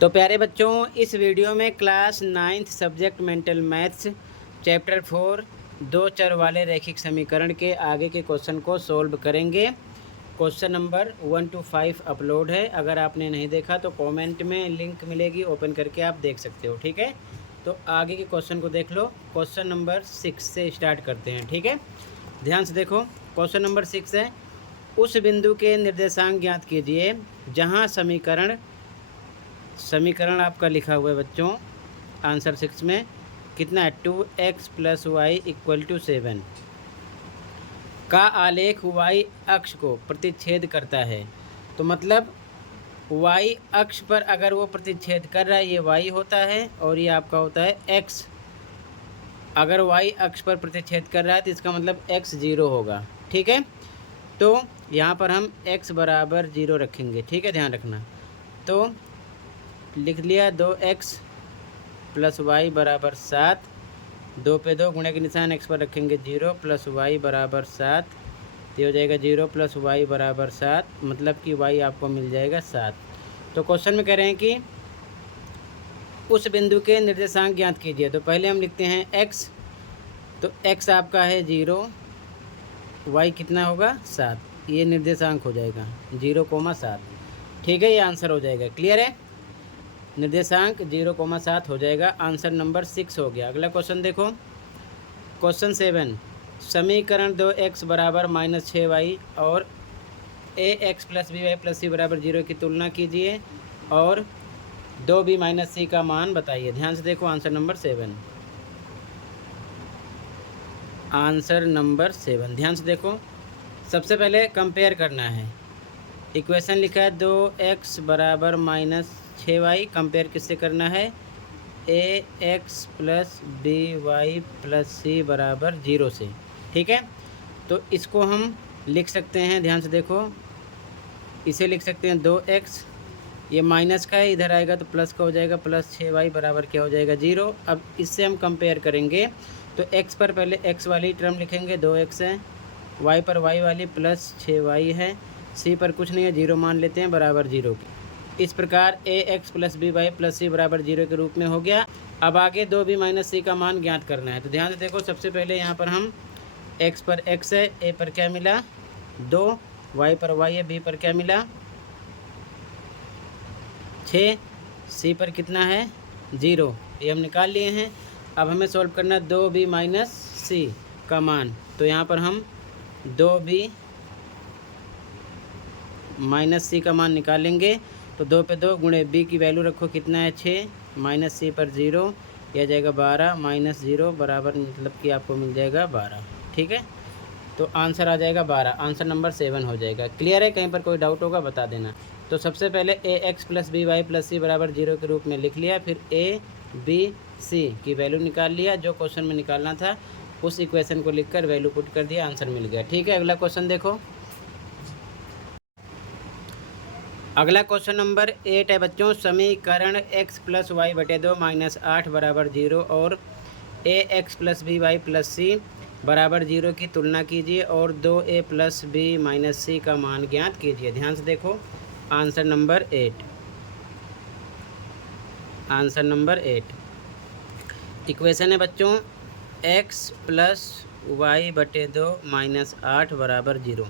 तो प्यारे बच्चों, इस वीडियो में class 9th subject mental maths chapter 4 दो चर वाले रैखिक समीकरण के आगे के क्वेश्चन को सोल्व करेंगे। क्वेश्चन नंबर 1 to 5 अपलोड है। अगर आपने नहीं देखा तो कमेंट में लिंक मिलेगी, ओपन करके आप देख सकते हो। ठीक है, तो आगे के क्वेश्चन को देख लो। क्वेश्चन नंबर 6 से स्टार्ट करते हैं। ठीक है, ध्यान से देखो। क्वेश्चन नंबर 6 है, उस बिंदु के निर्देशांक ज्ञात कीजिए जहाँ समीकरण आपका लिखा हुआ है बच्चों। आंसर 6 में कितना है, 2x + y = 7 का आलेख y अक्ष को प्रतिच्छेद करता है। तो मतलब y अक्ष पर अगर वो प्रतिच्छेद कर रहा है, ये y होता है और ये आपका होता है x। अगर y अक्ष पर प्रतिच्छेद कर रहा है तो इसका मतलब x 0 होगा। ठीक है, तो यहाँ पर हम x = 0 रखेंगे। ठीक है, ध्यान रखना। तो लिख लिया 2x + y = 7। 2 पे 2 गुणे के निशान x पर रखेंगे 0 + y = 7। तो हो जाएगा 0 + y = 7, मतलब कि y आपको मिल जाएगा 7। तो क्वेश्चन में कह रहे हैं कि उस बिंदु के निर्देशांक ज्ञात कीजिए। तो पहले हम लिखते हैं x। तो x आपका है 0, y कितना होगा 7। ये निर्देशांक हो जाएगा 0,7। ठीक है, ये आंसर हो जाएगा। क्लियर है, निर्देशांक 0,7 हो जाएगा। आंसर नंबर 6 हो गया। अगला क्वेश्चन देखो, क्वेश्चन 7, समीकरण 2x = -6y और ax + by + c = 0 की तुलना कीजिए और 2b - c का मान बताइए। ध्यान से देखो, आंसर नंबर 7। आंसर नंबर 7, ध्यान से देखो। सबसे पहले कंपेयर करना है। इक्वेशन लिखा है 2x = -6y। कंपेयर किससे करना है, ax + by + c = 0 से। ठीक है, तो इसको हम लिख सकते हैं। ध्यान से देखो, इसे लिख सकते हैं 2x, ये माइनस का है, इधर आएगा तो प्लस का हो जाएगा, +6y बराबर क्या हो जाएगा 0। अब इससे हम कंपेयर करेंगे तो x पर पहले x वाली टर्म लिखेंगे 2x है, y पर y वाली +6y है, c पर कुछ नहीं है 0 मान लेते हैं बराबर 0 की। इस प्रकार ax + by + c = 0 के रूप में हो गया। अब आगे 2b - c का मान ज्ञात करना है। तो ध्यान से देखो, सबसे पहले यहाँ पर हम x पर x है, a पर क्या मिला 2, y पर y है, b पर क्या मिला 6, c पर कितना है 0, ये हम निकाल लिए हैं। अब हमें सॉल्व करना 2b - c का मान। तो यहाँ पर हम 2b - c का मान निकालेंगे। तो 2 पे 2 गुणे b की वैल्यू रखो, कितना है 6, -c पर 0, यह जाएगा 12 - 0 बराबर, मतलब कि आपको मिल जाएगा 12। ठीक है, तो आंसर आ जाएगा 12। आंसर नंबर 7 हो जाएगा। क्लियर है, कहीं पर कोई डाउट होगा बता देना। तो सबसे पहले ax + by + c = 0 के रूप में लिख लिया, फिर a b c की वैल्यू निकाल लिया। जो क्वेश्चन में निकालना था उस इक्वेशन को लिखकर वैल्यू पुट कर दिया, आंसर मिल गया। ठीक है, अगला क्वेश्चन देखो। अगला क्वेश्चन नंबर 8 है बच्चों, समीकरण x + y / 2 - 8 = 0 और ax + by + c = 0 की तुलना कीजिए और 2a + b - c का मान ज्ञात कीजिए। ध्यान से देखो, answer number 8। Answer number 8 equation है बच्चों, x + y / 2 - 8 = 0।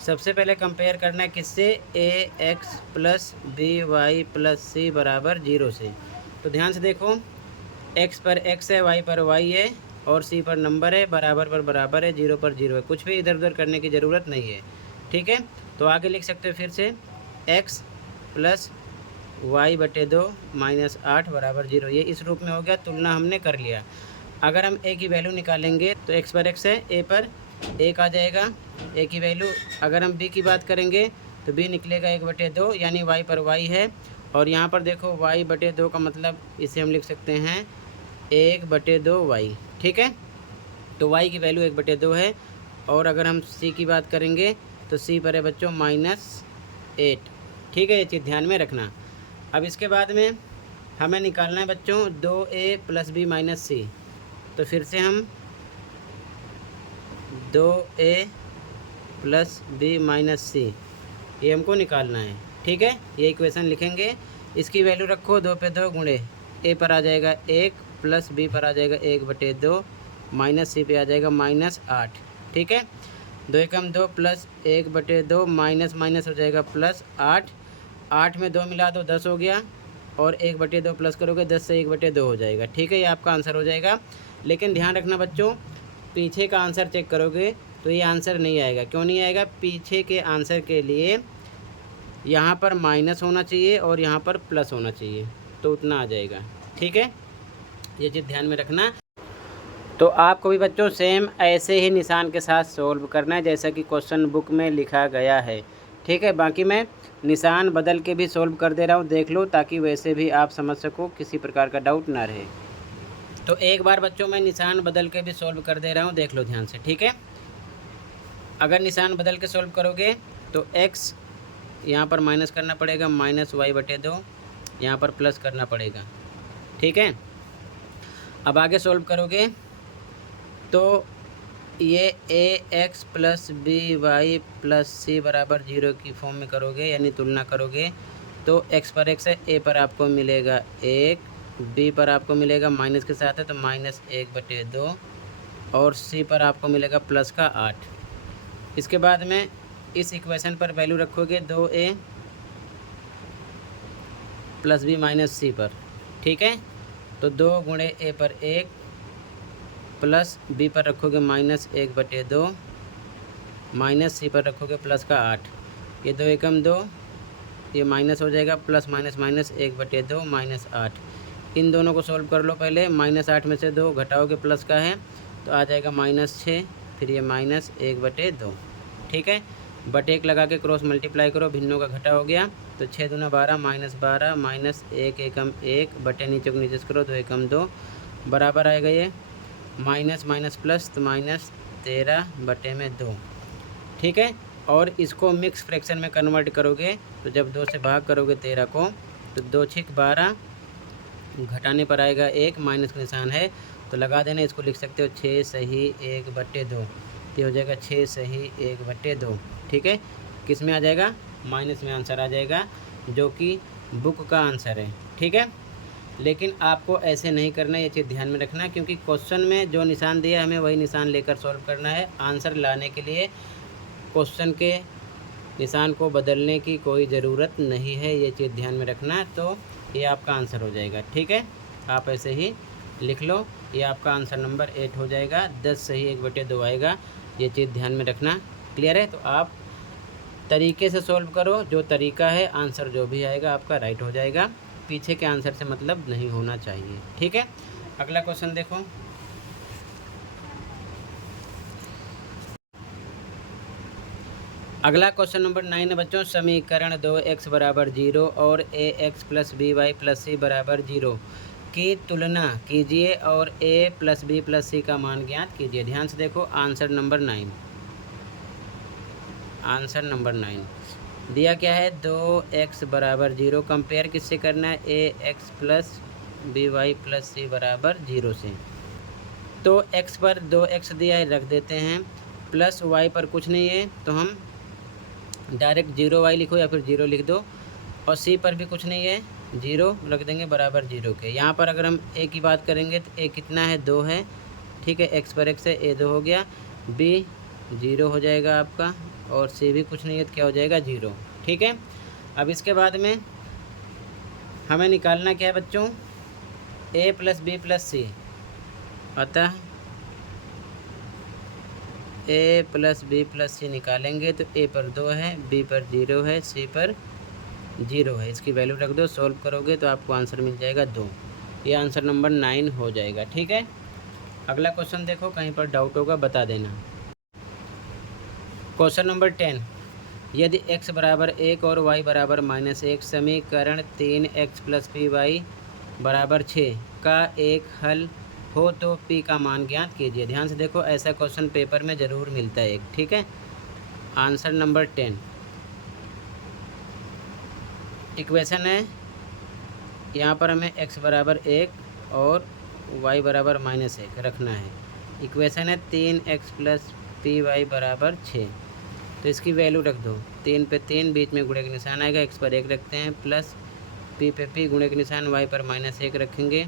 सबसे पहले कंपेयर करना है किससे, ax + by + c = 0 से। तो ध्यान से देखो, x पर x है, y पर y है और c पर नंबर है, बराबर पर बराबर है, 0 पर 0 है। कुछ भी इधर उधर करने की ज़रूरत नहीं है। ठीक है, तो आगे लिख सकते हो फिर से x + y / 2 - 8 = 0। ये इस रूप में हो गया, तुलना हमने कर लिया। अगर हम a की वैल्यू निकालेंगे तो x पर x है, a पर 1 आ जाएगा, a की वैल्यू। अगर हम b की बात करेंगे तो b निकलेगा 1/2, यानी y पर y है। और यहाँ पर देखो y / 2 का मतलब इसे हम लिख सकते हैं 1/2y। ठीक है, तो y की वैल्यू 1/2 है। और अगर हम c की बात करेंगे तो c पर है बच्चों -8। ठीक है, ये चीज़ ध्यान में रखना। अब इसके बाद में हमें निकालना है बच्चों 2a + b - c। तो फिर से हम 2a + b - c ये हमको निकालना है। ठीक है, ये इक्वेशन लिखेंगे। इसकी वैल्यू रखो, 2 पे 2 गुणे ए पर आ जाएगा 1 प्लस बी पर आ जाएगा 1/2 माइनस सी पे आ जाएगा -8। ठीक है, 2 एकम 2 प्लस 1/2 माइनस माइनस हो जाएगा +8। 8 में 2 मिला दो 10 हो गया, और 1/2 प्लस करोगे 10 से 1/2 हो जाएगा। ठीक है, ये आपका आंसर हो जाएगा। लेकिन ध्यान रखना बच्चों, पीछे का आंसर चेक करोगे तो ये आंसर नहीं आएगा। क्यों नहीं आएगा? पीछे के आंसर के लिए यहाँ पर माइनस होना चाहिए और यहाँ पर प्लस होना चाहिए, तो उतना आ जाएगा। ठीक है, ये चीज़ ध्यान में रखना। तो आपको भी बच्चों सेम ऐसे ही निशान के साथ सोल्व करना है जैसा कि क्वेश्चन बुक में लिखा गया है। ठीक है, बाकी मैं निशान बदल के भी सोल्व कर दे रहा हूँ, देख लो, ताकि वैसे भी आप समझ सको, किसी प्रकार का डाउट ना रहे। तो एक बार बच्चों मैं निशान बदल के भी सोल्व कर दे रहा हूँ, देख लो ध्यान से। ठीक है, अगर निशान बदल के सोल्व करोगे तो x यहाँ पर माइनस करना पड़ेगा, -y/2, यहाँ पर प्लस करना पड़ेगा। ठीक है, अब आगे सोल्व करोगे तो ये ax + by + c = 0 की फॉर्म में करोगे, यानी तुलना करोगे तो x पर x है, a पर आपको मिलेगा 1, b पर आपको मिलेगा माइनस के साथ है तो -1/2, और c पर आपको मिलेगा +8। इसके बाद में इस इक्वेशन पर वैल्यू रखोगे 2a + b - c पर। ठीक है, तो 2 गुणे a पर 1 प्लस b पर रखोगे -1/2 माइनस c पर रखोगे +8। ये 2 एकम 2, ये माइनस हो जाएगा, प्लस माइनस माइनस 1/2 -8। इन दोनों को सोल्व कर लो पहले। -8 में से 2 घटाओगे, प्लस का है तो आ जाएगा -6, फिर ये -1/2। ठीक है, बटे 1 लगा के क्रॉस मल्टीप्लाई करो, भिन्नों का घटा हो गया तो 6 दूना 12 -12 -1 एकम 1 बटे नीचे को नीचे करो 2 एकम 2 बराबर आएगा ये माइनस माइनस प्लस तो -13/2। ठीक है, और इसको मिक्स फ्रैक्शन में कन्वर्ट करोगे तो जब 2 से भाग करोगे 13 को तो 2 × 12, घटाने पर आएगा 1, माइनस का निशान है तो लगा देना। इसको लिख सकते हो 6 सही 1/2, ये हो जाएगा 6 सही 1/2। ठीक है, किस में आ जाएगा? माइनस में आंसर आ जाएगा, जो कि बुक का आंसर है। ठीक है, लेकिन आपको ऐसे नहीं करना, ये चीज़ ध्यान में रखना, क्योंकि क्वेश्चन में जो निशान दिया है हमें वही निशान लेकर सॉल्व करना है। आंसर लाने के लिए क्वेश्चन के निशान को बदलने की कोई ज़रूरत नहीं है, ये चीज़ ध्यान में रखना। तो ये आपका आंसर हो जाएगा। ठीक है, आप ऐसे ही लिख लो, ये आपका आंसर नंबर 8 हो जाएगा। 10 सही 1/2 आएगा, ये चीज़ ध्यान में रखना। क्लियर है? तो आप तरीके से सॉल्व करो, जो तरीका है आंसर जो भी आएगा आपका राइट हो जाएगा। पीछे के आंसर से मतलब नहीं होना चाहिए। ठीक है, अगला क्वेश्चन देखो। अगला क्वेश्चन नंबर 9 है बच्चों। समीकरण 2x = 0 और ax + by + c = 0 की तुलना कीजिए और a + b + c का मान ज्ञात कीजिए। ध्यान से देखो, आंसर नंबर 9। आंसर नंबर 9 दिया क्या है? 2x = 0। कंपेयर किससे करना है? ax + by + c = 0 से। तो x पर 2x दिया है, रख देते हैं, प्लस y पर कुछ नहीं है तो हम डायरेक्ट 0y लिखो या फिर 0 लिख दो, और c पर भी कुछ नहीं है, 0 रख देंगे बराबर 0 के। यहाँ पर अगर हम a की बात करेंगे तो a कितना है? 2 है। ठीक है, x पर x है, a 2 हो गया, b 0 हो जाएगा आपका, और c भी कुछ नहीं है तो क्या हो जाएगा? 0। ठीक है, अब इसके बाद में हमें निकालना क्या है बच्चों? a + b + c। अतः a + b + c निकालेंगे तो a पर 2 है, b पर 0 है, c पर 0 है। इसकी वैल्यू रख दो, सॉल्व करोगे तो आपको आंसर मिल जाएगा 2। ये आंसर नंबर 9 हो जाएगा। ठीक है, अगला क्वेश्चन देखो, कहीं पर डाउट होगा बता देना। Question number 10। यदि x = 1 और y = -1 समीकरण 3x + py = 6 का एक हल हो तो p का मान ज्ञात कीजिए। ध्यान से देखो, ऐसा क्वेश्चन पेपर में ज़रूर मिलता है एक। ठीक है, आंसर नंबर 10 इक्वेशन है। यहाँ पर हमें x = 1 और y = -1 रखना है। इक्वेशन है 3x + py = 6। तो इसकी वैल्यू रख दो। 3 पे 3, बीच में गुणे का निशान आएगा, x पर 1 रखते हैं, प्लस p पे p, गुणे का निशान y पर -1 रखेंगे,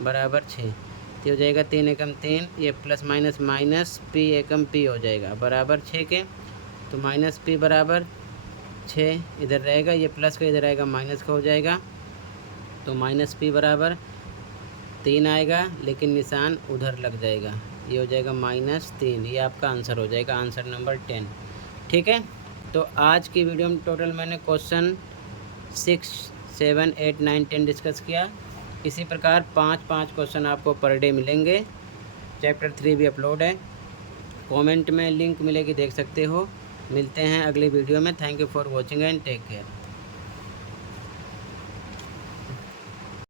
बराबर 6। तो हो जाएगा 3 एकम 3, ये प्लस माइनस माइनस p एकम p हो जाएगा बराबर 6 के। तो माइनस p बराबर 6 इधर रहेगा, ये प्लस का इधर आएगा माइनस का हो जाएगा। तो माइनस p बराबर 3 आएगा, लेकिन निशान उधर लग जाएगा, ये हो जाएगा -3। ये आपका आंसर हो जाएगा, आंसर नंबर 10। ठीक है, तो आज की वीडियो में टोटल मैंने क्वेश्चन 6, 7, 8, 9, 10 डिस्कस किया। इसी प्रकार 5-5 क्वेश्चन आपको पर डे मिलेंगे। चैप्टर 3 भी अपलोड है, कमेंट में लिंक मिलेगी, देख सकते हो। मिलते हैं अगली वीडियो में। Thank you for watching and take care.